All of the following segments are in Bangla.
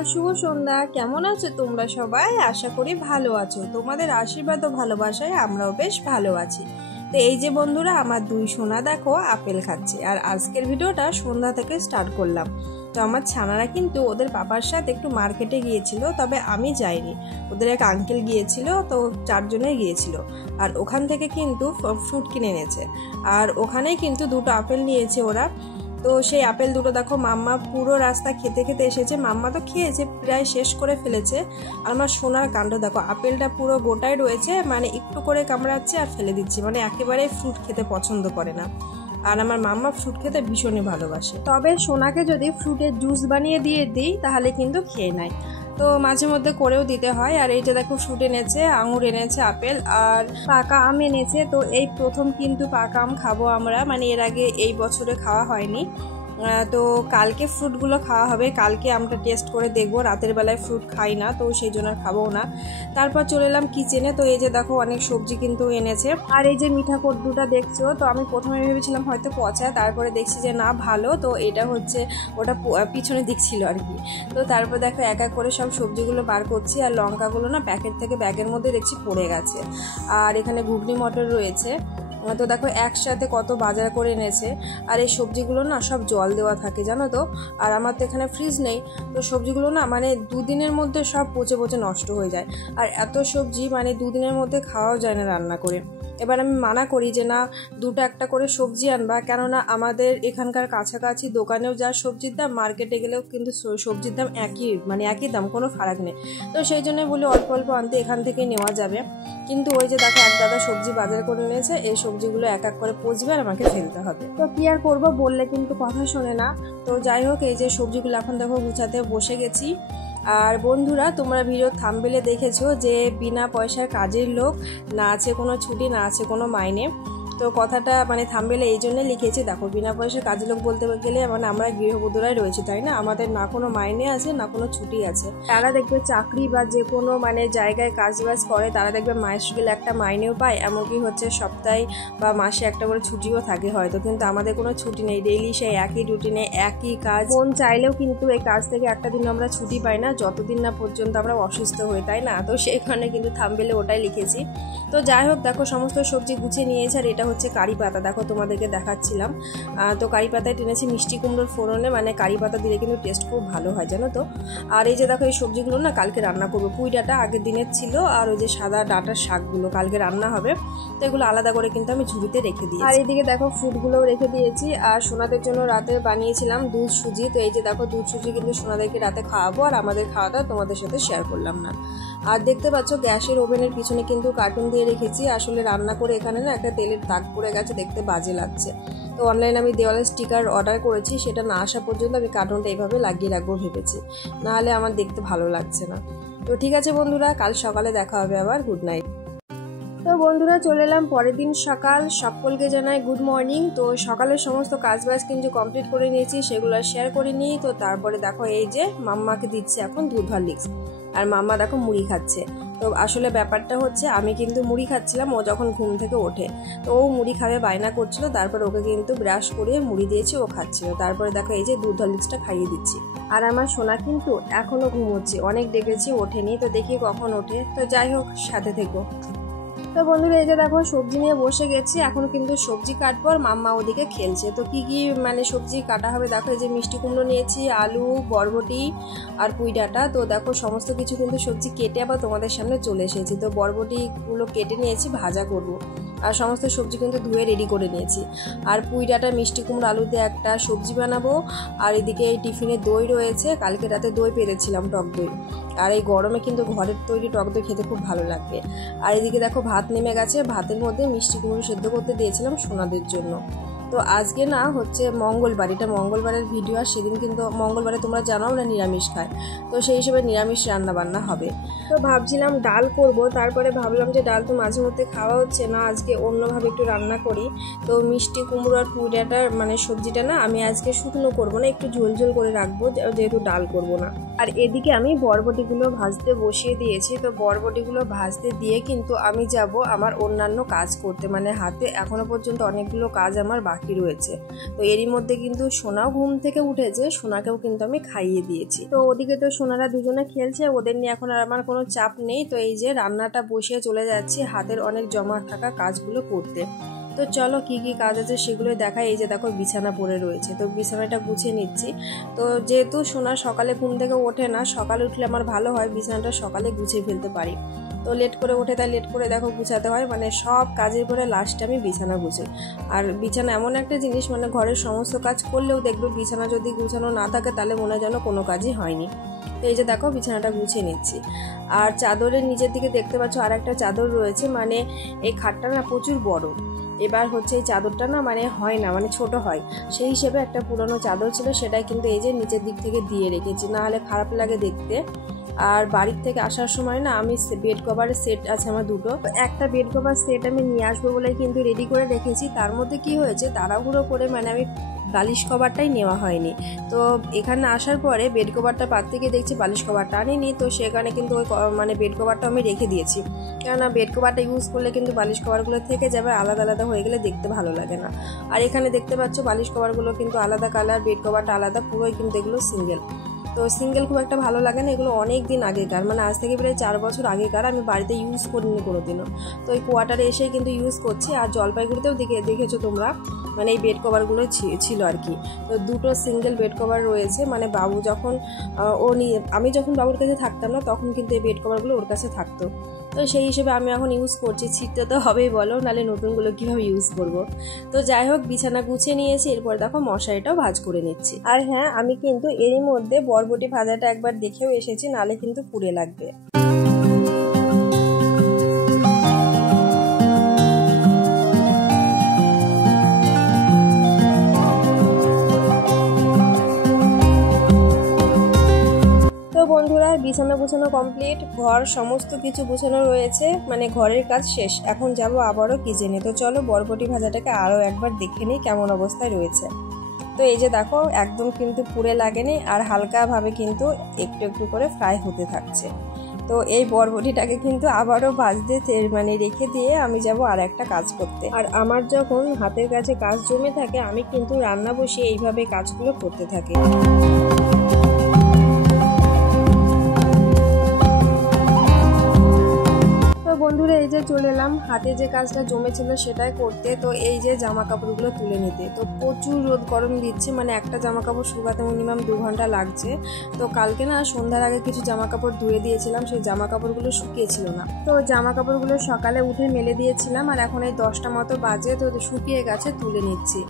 সকাল, শুভ সন্ধ্যা। কেমন আছো তোমরা সবাই? আশা করি ভালো আছো। তোমাদের আশীর্বাদ ও ভালোবাসায় আমরাও বেশ ভালো আছি। তো এই যে বন্ধুরা, আমার দুই সোনা দেখো আপেল খাচ্ছে। আর আজকের ভিডিওটা সন্ধ্যা থেকে স্টার্ট করলাম। তো আমার ছানারা কিন্তু ওদের বাবার সাথে একটু মার্কেটে গিয়েছিল, তবে আমি যাইনি। ওদের এক আঙ্কেল গিয়েছিল, তো চারজনে গিয়েছিল। আর ওখান থেকে কিন্তু ফ্রুট কিনে এনেছে। আর ওখানেই কিন্তু দুটো আপেল নিয়েছে ওরা। তো সেই আপেল দুটো দেখো মাম্মা পুরো রাস্তা খেতে খেতে এসেছে। মাম্মা তো খেয়েছে, প্রায় শেষ করে ফেলেছে। আর আমার সোনার কাণ্ড দেখো, আপেলটা পুরো গোটাই রয়েছে, মানে একটু করে কামড়াচ্ছে আর ফেলে দিচ্ছে, মানে একেবারে ফ্রুট খেতে পছন্দ করে না। আর আমার মাম্মা ফ্রুট খেতে ভীষণই ভালোবাসে, তবে সোনাকে যদি ফ্রুটের জুস বানিয়ে দিয়ে দিই তাহলে কিন্তু খেয়ে নেয়। তো মাঝে মধ্যে করেও দিতে হয়। আর এই যে দেখো ফ্রুট এনেছে, আঙুর এনেছে, আপেল আর পাকা আম এনেছে। তো এই প্রথম কিন্তু পাকা আম খাবো আমরা, মানে এর আগে এই বছরে খাওয়া হয়নি। তো কালকে ফ্রুটগুলো খাওয়া হবে। কালকে আমরা টেস্ট করে দেখবো। রাতের বেলায় ফ্রুট খাই না, তো সেই জন্য খাবো না। তারপর চলে এলাম কিচেনে। তো এই যে দেখো অনেক সবজি কিন্তু এনেছে। আর এই যে মিঠা কদ্দুটা দেখছো, তো আমি প্রথমে ভেবেছিলাম হয়তো পচা, তারপরে দেখছি যে না ভালো। তো এটা হচ্ছে ওটা পিছনে দিক ছিল আর কি। তো তারপর দেখো এক এক করে সব সবজিগুলো বার করছি। আর লঙ্কাগুলো না প্যাকেট থেকে ব্যাগের মধ্যে দেখছি পড়ে গেছে। আর এখানে ঘুগনি মটর রয়েছে। তো দেখো একসাথে কত বাজার করে এনেছে। আর এই সবজিগুলো না সব জল দেওয়া থাকে জানো তো। আর আমার তো এখানে ফ্রিজ নেই, তো সবজিগুলো না মানে দুদিনের মধ্যে সব পচে পচে নষ্ট হয়ে যায়। আর এত সবজি মানে দুদিনের মধ্যে খাওয়াও যায় না রান্না করে। এবার আমি মানা করি যে না, দুটো একটা করে সবজি আনবা, কেননা আমাদের এখানকার কাছাকাছি দোকানেও যা সবজির দাম, মার্কেটে গেলেও কিন্তু সবজির দাম একই দাম, কোনো ফারাক নেই। তো সেই জন্যই বলি অল্প অল্প আনতে, এখান থেকে নেওয়া যাবে। কিন্তু ওই যে দেখো এক দাদা সবজি বাজার করে নিয়েছে, এই সবজিগুলো এক এক করে পচবে আর আমাকে ফেলতে হবে। তো কি আর করবো, বললে কিন্তু কথা শোনে না। তো যাই হোক, এই যে সবজিগুলো এখন দেখো গুছাতে বসে গেছি। আর বন্ধুরা, তোমরা ভিডিও থাম্বনেলে দেখেছো যে বিনা পয়সার কাজের লোক, না আছে কোনো ছুটি, না আছে কোনো মাইনে। তো কথাটা মানে থাম্বনেলে এই জন্যই লিখেছি। দেখো বিনা পয়সার কাজের লোক বলতে গেলে মানে আমরা গৃহবধূরাই রয়েছে, তাই না? আমাদের না কোনো মাইনে আছে, না কোনো ছুটি আছে। তারা দেখবে চাকরি বা যে কোনো মানে জায়গায় কাজবাজ করে, তারা দেখবে মাস গেলে একটা মাইনেও পায়, এমনকি হচ্ছে সপ্তাহে বা মাসে একটা করে ছুটিও থাকে হয়তো। কিন্তু আমাদের কোনো ছুটি নেই, ডেইলি সেই একই রুটিনে একই কাজ। মন চাইলেও কিন্তু এই কাজ থেকে একটা দিন আমরা ছুটি পাই না, যতদিন না পর্যন্ত আমরা অসুস্থ হই, তাই না? তো সেই কারণে কিন্তু থাম্বনেলে ওটাই লিখেছি। তো যাই হোক, দেখো সমস্ত সবজি গুছিয়ে নিয়েছে। আর এটা হচ্ছে কারি পাতা, দেখো তোমাদেরকে দেখাচ্ছিলাম। তো কারি পাতায় টেনেছি মিষ্টি কুমড়োর ফোড়নে, মানে কারি পাতা দিলে কিন্তু টেস্ট খুব ভালো হয় জানো তো। আর এই যে দেখো এই সবজিগুলো না কালকে রান্না করবো। পুঁই ডাঁটা আগের দিনের ছিল, আর ওই যে সাদা ডাঁটার শাকগুলো কালকে রান্না হবে। তো এগুলো আলাদা করে কিন্তু আমি ঝুড়িতে রেখে দিই। আর এইদিকে দেখো ফ্রুটগুলোও রেখে দিয়েছি। আর সোনাদের জন্য রাতে বানিয়েছিলাম দুধ সুজি। তো এই যে দেখো দুধ সুজি কিন্তু সোনাদেরকে রাতে খাওয়াবো, আর আমাদের খাওয়াটা তোমাদের সাথে শেয়ার করলাম না। আর দেখতে পাচ্ছ গ্যাসের ওভেনের পিছনে কিন্তু কার্টুন দিয়ে রেখেছি। আসলে রান্না করে এখানে না একটা তেলের দাগ পড়ে গেছে, দেখতে বাজে লাগছে। তো অনলাইনে আমি দেওয়ালের স্টিকার অর্ডার করেছি, সেটা না আসা পর্যন্ত আমি কার্টুনটা এইভাবে লাগিয়ে রাখবো ভেবেছি, নাহলে আমার দেখতে ভালো লাগছে না। তো ঠিক আছে বন্ধুরা, কাল সকালে দেখা হবে আবার। Good night. তো বন্ধুরা, চলে এলাম পরের দিন সকাল। সকলকে জানাই গুড মর্নিং। তো সকালের সমস্ত কাজবাজ কিন্তু কমপ্লিট করে নিয়েছি, সেগুলো শেয়ার করে নিই। তো তারপরে দেখো এই যে মাম্মাকে দিচ্ছে এখন দুধ হরলিক্স, আর মাম্মা দেখো মুড়ি খাচ্ছে। তো আসলে ব্যাপারটা হচ্ছে আমি কিন্তু মুড়ি খাচ্ছিলাম, ও যখন ঘুম থেকে ওঠে তো ও মুড়ি খাবে বায়না করছিল। তারপর ওকে কিন্তু ব্রাশ করে মুড়ি দিয়েছি, ও খাচ্ছিল। তারপরে দেখো এই যে দুধ হরলিক্সটা খাইয়ে দিচ্ছি। আর আমার সোনা কিন্তু এখনো ঘুমোচ্ছে, অনেক ডেকেছি ওঠেনি, তো দেখি কখন ওঠে। তো যাই হোক, সাথে থেকো। তো বন্ধুরা, এই যে দেখো সবজি নিয়ে বসে গেছি, এখন কিন্তু সবজি কাটবো। আর মাম্মা ওদিকে খেলছে। তো কি কি মানে সবজি কাটা হবে দেখো, এই যে মিষ্টি কুমড়ো নিয়েছি, আলু, বরবটি আর পুঁই ডাঁটা। তো দেখো সমস্ত কিছু কিন্তু সবজি কেটে আবার তোমাদের সামনে চলে এসেছি। তো বরবটিগুলো কেটে নিয়েছি, ভাজা করব। আর সমস্ত সবজি কিন্তু ধুয়ে রেডি করে নিয়েছি। আর পুঁই ডাঁটা, মিষ্টি কুমড়ো, আলু দিয়ে একটা সবজি বানাবো। আর এদিকে এই টিফিনে দই রয়েছে, কালকে রাতে দই পেরেছিলাম, টক দই। আর এই গরমে কিন্তু ঘরের তৈরি টক দই খেতে খুব ভালো লাগবে। আর এদিকে দেখো ভাত নেমে গেছে, ভাতের মধ্যে মিষ্টি কুমড়ো সেদ্ধ করতে দিয়েছিলাম সোনাদের জন্য। তো আজকে না হচ্ছে মঙ্গলবার, এটা মঙ্গলবারের ভিডিও। আর সেদিন কিন্তু মঙ্গলবারে তোমরা জানো আমরা নিরামিষ খাই, তো সেই হিসেবে নিরামিষ রান্না বান্না হবে। তো ভাবছিলাম ডাল করব, তারপরে ভাবলাম যে ডাল তো মাঝে মধ্যে খাওয়া হচ্ছে না, আজকে অন্যভাবে একটু রান্না করি। তো মিষ্টি কুমড়ো আর পুঁই ডাঁটার মানে সবজিটা না আমি আজকে শুকনো করবো না, একটু ঝোল ঝোল করে রাখবো, যেহেতু ডাল করব না। আর এদিকে আমি বরবটিগুলো ভাজতে বসিয়ে দিয়েছি। তো বরবটিগুলো ভাজতে দিয়ে কিন্তু আমি যাব আমার অন্যান্য কাজ করতে, মানে হাতে এখনো পর্যন্ত অনেকগুলো কাজ আমার বাকি বাকি রয়েছে। তো এরই মধ্যে কিন্তু সোনাও ঘুম থেকে উঠেছে, সোনাকেও কিন্তু আমি খাইয়ে দিয়েছি। তো ওদিকে তো সোনারা দুজনে খেলছে, ওদের নিয়ে এখন আর আমার কোনো চাপ নেই। তো এই যে রান্নাটা বসিয়ে চলে যাচ্ছি হাতের অনেক জমা থাকা কাজগুলো করতে। তো চলো কি কি কাজ আছে সেগুলো দেখাই। এই যে দেখো বিছানা পড়ে রয়েছে, তো বিছানাটা গুছিয়ে নিচ্ছি। তো যেহেতু সোনা সকালে ঘুম থেকে ওঠে না, সকালে উঠলে আমার ভালো হয় বিছানাটা সকালে গুছিয়ে ফেলতে পারি। তো লেট করে ওঠে, তাই লেট করে দেখো গুছাতে হয়, মানে সব কাজের পরে লাস্টে আমি বিছানা গুছাই। আর বিছানা এমন একটা জিনিস, মানে ঘরের সমস্ত কাজ করলেও দেখবে বিছানা যদি গুছানো না থাকে তাহলে মনে হয় যেন কোনো কাজই হয়নি। তো এই যে দেখো বিছানাটা গুছিয়ে নিচ্ছি। আর চাদরের নিচের দিকে দেখতে পাচ্ছ আর একটা চাদর রয়েছে, মানে এই খাটটা না প্রচুর বড়। এবার হচ্ছে এই চাদরটা না মানে হয় না, মানে ছোট হয়, সেই হিসেবে একটা পুরনো চাদর ছিল, সেটাই কিন্তু এই যে নিচের দিক থেকে দিয়ে রেখেছি, না হলে খারাপ লাগে দেখতে। আর বাড়ির থেকে আসার সময় না আমি বেড কভারের সেট আছে আমার দুটো, একটা বেড কভার সেট আমি নিয়ে আসবো বলে কিন্তু রেডি করে রেখেছি। তার মধ্যে কি হয়েছে, তাড়াহুড়ো করে মানে আমি বালিশ কভারটাই নেওয়া হয়নি। তো এখানে আসার পরে বেড কভারটা পাত থেকে দেখছি বালিশ কভারটা আনিনি, তো সেখানে কিন্তু ওই মানে বেড কভারটা আমি রেখে দিয়েছি। কেননা বেড কভারটা ইউজ করলে কিন্তু বালিশ কভারগুলো থেকে যাবে, আলাদা আলাদা হয়ে গেলে দেখতে ভালো লাগে না। আর এখানে দেখতে পাচ্ছ বালিশ কভারগুলো কিন্তু আলাদা কালার, বেড কভারটা আলাদা, পুরোই কিন্তু এগুলো সিঙ্গেল। তো সিঙ্গেল খুব একটা ভালো লাগে না, এগুলো অনেক দিন আগেকার, মানে আজ থেকে প্রায় 4 বছর আগেকার, আমি বাড়িতে ইউজ করিনি কোনোদিনও। তো এই কোয়ার্টারে এসেই কিন্তু ইউজ করছি। আর জলপাইগুড়িতেও দেখেছো তোমরা, মানে এই বেড কভারগুলো ছিল আর কি। তো দুটো সিঙ্গেল বেড কভার রয়েছে, মানে বাবু যখন আমি যখন বাবুর কাছে থাকতাম না তখন কিন্তু এই বেড কভারগুলো ওর কাছে থাকতো। তো সেই হিসেবে আমি এখন ইউজ করছি, ছিটতে তো হবেই বলো, নাহলে নতুনগুলো কীভাবে ইউজ করব। তো যাই হোক বিছানা গুছিয়ে নিয়েছি, এরপর দেখো মশারিটাও ভাঁজ করে নিচ্ছি। আর হ্যাঁ, আমি কিন্তু এরই মধ্যে বরবটি ভাজাটা একবার দেখেও এসেছি, নাহলে কিন্তু পুড়ে লাগবে। বন্ধুরা বিছানা গুছানো কমপ্লিট, ঘর সমস্ত কিছু গুছানো রয়েছে, মানে ঘরের কাজ শেষ। এখন যাব আবারও কিচেনে। তো চলো বরবটি ভাজাটাকে আরও একবার দেখে নিই কেমন অবস্থায় রয়েছে। তো এই যে দেখো একদম কিন্তু পুড়ে লাগেনি, আর হালকাভাবে কিন্তু একটু একটু করে ফ্রাই হতে থাকছে। তো এই বরবটিটাকে কিন্তু আবারও ভাজতে মানে রেখে দিয়ে আমি যাব আর একটা কাজ করতে। আর আমার যখন হাতের কাছে কাজ জমে থাকে আমি কিন্তু রান্না বসিয়ে এইভাবে কাজগুলো করতে থাকি। বন্ধুরা এই যে চলে এলাম হাতে যে কাজটা জমেছিল সেটাই করতে। তো এই যে জামা কাপড়গুলো তুলে নিতে, তো প্রচুর রোদ গরম দিচ্ছে, মানে একটা জামা কাপড় শুকাতে মিনিমাম 2 ঘন্টা লাগছে। তো কালকে না সন্ধ্যার আগে কিছু জামা কাপড় ধুয়ে দিয়েছিলাম, সেই জামা কাপড়গুলো শুকিয়েছিল না। তো জামা কাপড়গুলো সকালে উঠে মেলে দিয়েছিলাম, আর এখন এই 10টা মতো বাজে, তো শুকিয়ে গেছে, তুলে নিচ্ছি।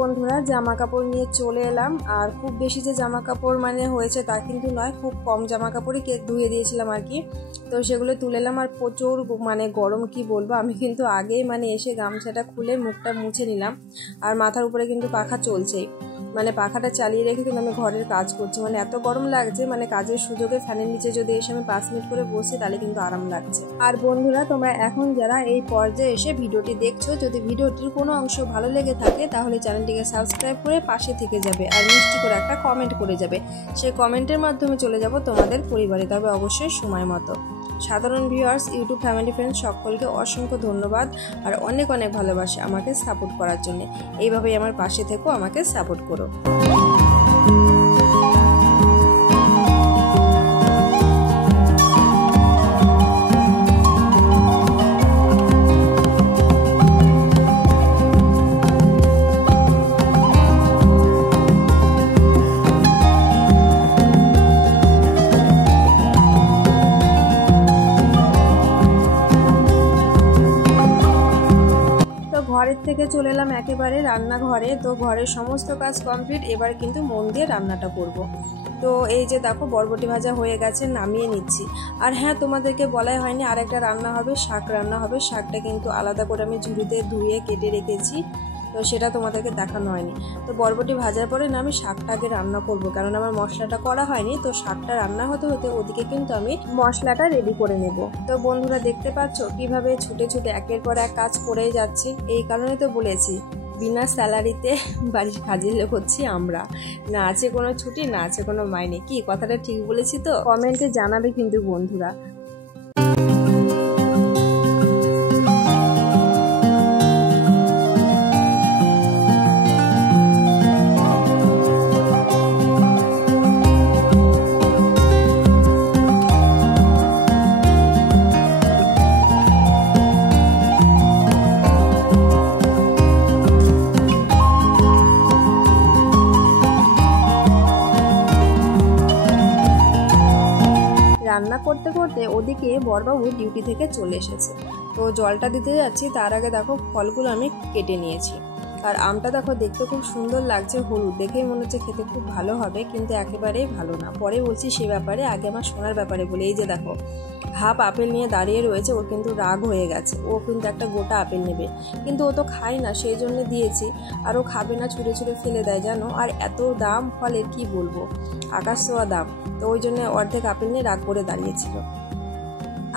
বন্ধুরা জামা কাপড় নিয়ে চলে এলাম, আর খুব বেশি যে জামা কাপড় মানে হয়েছে তা কিন্তু নয়, খুব কম জামা কাপড়ই ধুয়ে দিয়েছিলাম আর কি। তো সেগুলো তুলে এলাম, আর প্রচুর মানে গরম কি বলবো, আমি কিন্তু আগেই মানে এসে গামছাটা খুলে মুখটা মুছে নিলাম। আর মাথার উপরে কিন্তু পাখা চলছেই, মানে পাখাটা চালিয়ে রেখে কিন্তু আমি ঘরের কাজ করছি, মানে এত গরম লাগছে, মানে কাজের সুযোগে ফ্যানের নিচে যদি এসে আমি 5 মিনিট করে বসি তাহলে কিন্তু আরাম লাগছে। আর বন্ধুরা তোমরা এখন যারা এই পর্যায়ে এসে ভিডিওটি দেখছো, যদি ভিডিওটির কোনো অংশ ভালো লেগে থাকে তাহলে চ্যানেলটিকে সাবস্ক্রাইব করে পাশে থেকে যাবে, আর মিষ্টি করে একটা কমেন্ট করে যাবে। সেই কমেন্টের মাধ্যমে চলে যাব তোমাদের পরিবারে, তবে অবশ্যই সময় মতো। সাধারণ ভিউয়ার্স, ইউটিউব ফ্যামিলি ফ্রেন্ডস সকলকে অসংখ্য ধন্যবাদ আর অনেক অনেক ভালোবাসা আমাকে সাপোর্ট করার জন্য। এইভাবেই আমার পাশে থেকো, আমাকে সাপোর্ট করো। ঘরের থেকে চলে এলাম একেবারে রান্নাঘরে। তো ঘরের সমস্ত কাজ কমপ্লিট, এবার কিন্তু মন দিয়ে রান্নাটা করব। তো এই যে দেখো বরবটি ভাজা হয়ে গেছে, নামিয়ে নিচ্ছি। আর হ্যাঁ, তোমাদেরকে বলাই হয়নি আরেকটা রান্না হবে, শাক রান্না হবে। শাকটা কিন্তু আলাদা করে আমি ঝুড়িতে ধুয়ে কেটে রেখেছি। তো সেটা তোমাদেরকে দেখানো হয়নি। তো বরবটি ভাজার পরে না আমি শাকটা আগে রান্না করবো, কারণ আমার মশলাটা করা হয়নি। তো শাকটা রান্না হতে হতে ওদিকে কিন্তু আমি মশলাটা রেডি করে নেব। তো বন্ধুরা দেখতে পাচ্ছ কিভাবে ছুটে ছুটে একের পর এক কাজ করেই যাচ্ছি। এই কারণে তো বলেছি বিনা স্যালারিতে বাড়ির কাজের লোক হচ্ছি আমরা, না আছে কোনো ছুটি, না আছে কোনো মাইনে। কি কথাটা ঠিক বলেছি তো? কমেন্টে জানাবে কিন্তু বন্ধুরা। রান্না করতে করতে ওদিকে বড়বাবু ডিউটি থেকে চলে এসেছে। তো জলটা দিতে যাচ্ছি, তার আগে দেখো ফলগুলো আমি কেটে নিয়েছি। আর আমটা দেখো দেখতে খুব সুন্দর লাগছে, হলুদ দেখেই মনে হচ্ছে খেতে খুব ভালো হবে, কিন্তু একেবারেই ভালো না। পরে বলছি সে ব্যাপারে, আগে আমার সোনার ব্যাপারে বলে। এই যে দেখো হাফ আপেল নিয়ে দাঁড়িয়ে রয়েছে, ওর কিন্তু রাগ হয়ে গেছে। ও কিন্তু একটা গোটা আপেল নেবে, কিন্তু ও তো খায় না, সেই জন্য দিয়েছি। আর ও খাবে না, ছুঁড়ে ছুঁড়ে ফেলে দেয় জানো। আর এত দাম ফলের কি বলবো, আকাশ ছোঁয়া দাম। তো ওই জন্য অর্ধেক আপেল নিয়ে রাগ করে দাঁড়িয়েছিল।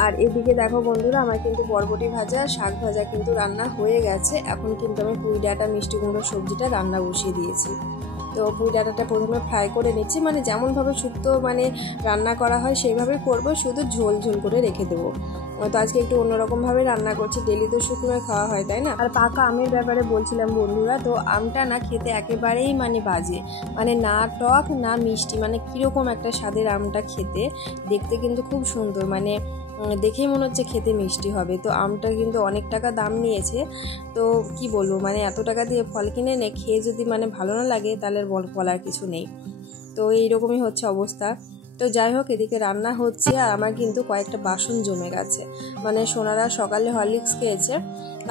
আর এদিকে দেখো বন্ধুরা আমার কিন্তু বরবটি ভাজা শাক ভাজা কিন্তু রান্না হয়ে গেছে। এখন কিন্তু আমি পুঁই ডাঁটা মিষ্টি কুমড়োর সবজিটা রান্না বসিয়ে দিয়েছি। তো পুঁই ডাঁটাটা প্রথমে ফ্রাই করে নিচ্ছি, মানে যেমনভাবে শুক্তো মানে রান্না করা হয় সেইভাবেই করবো, শুধু ঝোল ঝোল করে রেখে দেবো। তো আজকে একটু অন্যরকমভাবে রান্না করছি, ডেলি তো শুকনো খাওয়া হয় তাই না। আর পাকা আমের ব্যাপারে বলছিলাম বন্ধুরা, তো আমটা না খেতে একেবারেই মানে বাজে, মানে না টক না মিষ্টি, মানে কীরকম একটা স্বাদের আমটা খেতে। দেখতে কিন্তু খুব সুন্দর, মানে দেখেই মনে হচ্ছে খেতে মিষ্টি হবে। তো আমটা কিন্তু অনেক টাকা দাম নিয়েছে। তো কি বলবো, মানে এত টাকা দিয়ে ফল কিনে নে খেয়ে যদি মানে ভালো না লাগে তাহলে বলার কিছু নেই। তো এইরকমই হচ্ছে অবস্থা। তো যাই হোক, এদিকে রান্না হচ্ছে আর আমার কিন্তু কয়েকটা বাসন জমে গেছে। মানে সোনারা সকালে হরলিক্স খেয়েছে,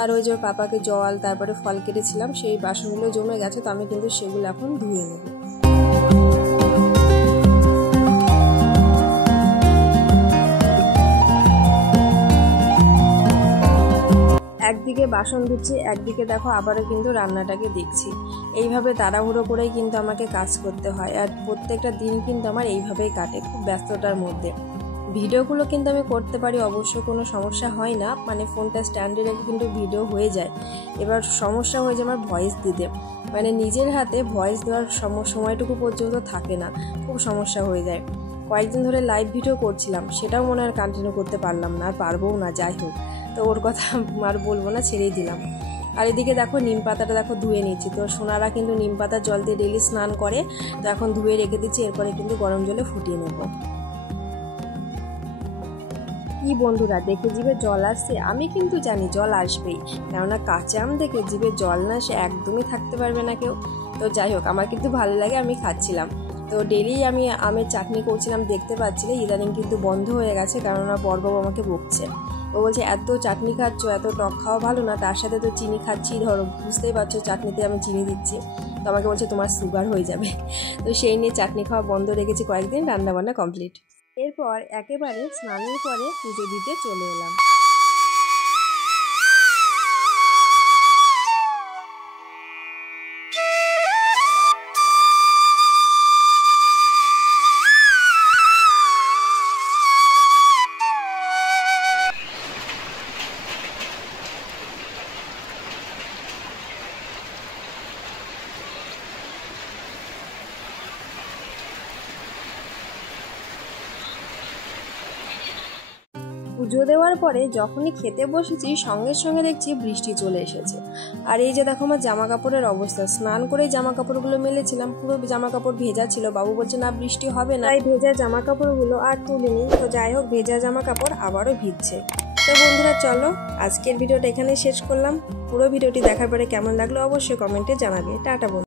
আর ওই যে পাপাকে জল তারপরে ফল কেটেছিলাম, সেই বাসনগুলো জমে গেছে। তো আমি কিন্তু সেগুলো এখন ধুয়ে নেব। একদিকে বাসন ধুচ্ছি, একদিকে দেখো আবারও কিন্তু রান্নাটাকে দেখছি। এইভাবে তাড়াহুড়ো করেই কিন্তু আমাকে কাজ করতে হয়, আর প্রত্যেকটা দিন কিন্তু আমার এইভাবেই কাটে, খুব ব্যস্ততার মধ্যে। ভিডিওগুলো কিন্তু আমি করতে পারি, অবশ্য কোনো সমস্যা হয় না, মানে ফোনটা স্ট্যান্ডে রেখে কিন্তু ভিডিও হয়ে যায়। এবার সমস্যা হয়ে যায় আমার ভয়েস দিতে, মানে নিজের হাতে ভয়েস দেওয়ার সময়টুকু পর্যন্ত থাকে না, খুব সমস্যা হয়ে যায়। কয়েকদিন ধরে লাইভ ভিডিও করছিলাম, সেটাও মনে হয় কন্টিনিউ করতে পারলাম না, আর পারবও না। যাই হোক, তো ওর কথা আর বলবো না, ছেড়েই দিলাম। আর এদিকে দেখো নিম পাতাটা দেখো ধুয়ে নিচ্ছি। তো সোনারা কিন্তু নিম পাতার জল দিয়ে ডেলি স্নান করে, তো এখন ধুয়ে রেখে দিচ্ছি, এরপরে কিন্তু গরম জলে ফুটিয়ে নেব। কি বন্ধুরা, দেখে জিভে জল আসছে? আমি কিন্তু জানি জল আসবেই, কেননা কাঁচা আম দেখে জিভে জল না সে একদমই থাকতে পারবে না কেউ। তো যাই হোক, আমার কিন্তু ভালো লাগে, আমি খাচ্ছিলাম। তো ডেলি আমি আমের চাটনি করছিলাম, দেখতে পাচ্ছিলে। ইদানিং কিন্তু বন্ধ হয়ে গেছে, কেননা বড়বাবু আমাকে বকছে। ও বলছে এত চাটনি খাচ্ছ, এত টক খাওয়া ভালো না, তার সাথে তো চিনি খাচ্ছি, ধরো বুঝতেই পারছো চাটনিতে আমি চিনি দিচ্ছি। তো আমাকে বলছে তোমার সুগার হয়ে যাবে। তো সেই নিয়ে চাটনি খাওয়া বন্ধ রেখেছি কয়েকদিন, রান্নাবান্না কমপ্লিট। এরপর একেবারে স্নানের পরে পুজো দিতে চলে এলাম। পুজো দেওয়ার পরে যখনই খেতে বসেছি, সঙ্গে সঙ্গে দেখছি বৃষ্টি চলে এসেছে। আর এই যে দেখো আমার জামা কাপড়ের অবস্থা, স্নান করে জামা কাপড়গুলো মেলেছিলাম, পুরো জামা কাপড় ভেজা ছিল। বাবু বলছে না বৃষ্টি হবে না, তাই ভেজা জামা কাপড়গুলো আর তুলিনি। তো যাই হোক, ভেজা জামা কাপড় আবারও ভিজছে। তো বন্ধুরা চলো আজকের ভিডিওটা এখানে শেষ করলাম। পুরো ভিডিওটি দেখার পরে কেমন লাগলো অবশ্যই কমেন্টে জানাবে। টাটা বন্ধুরা।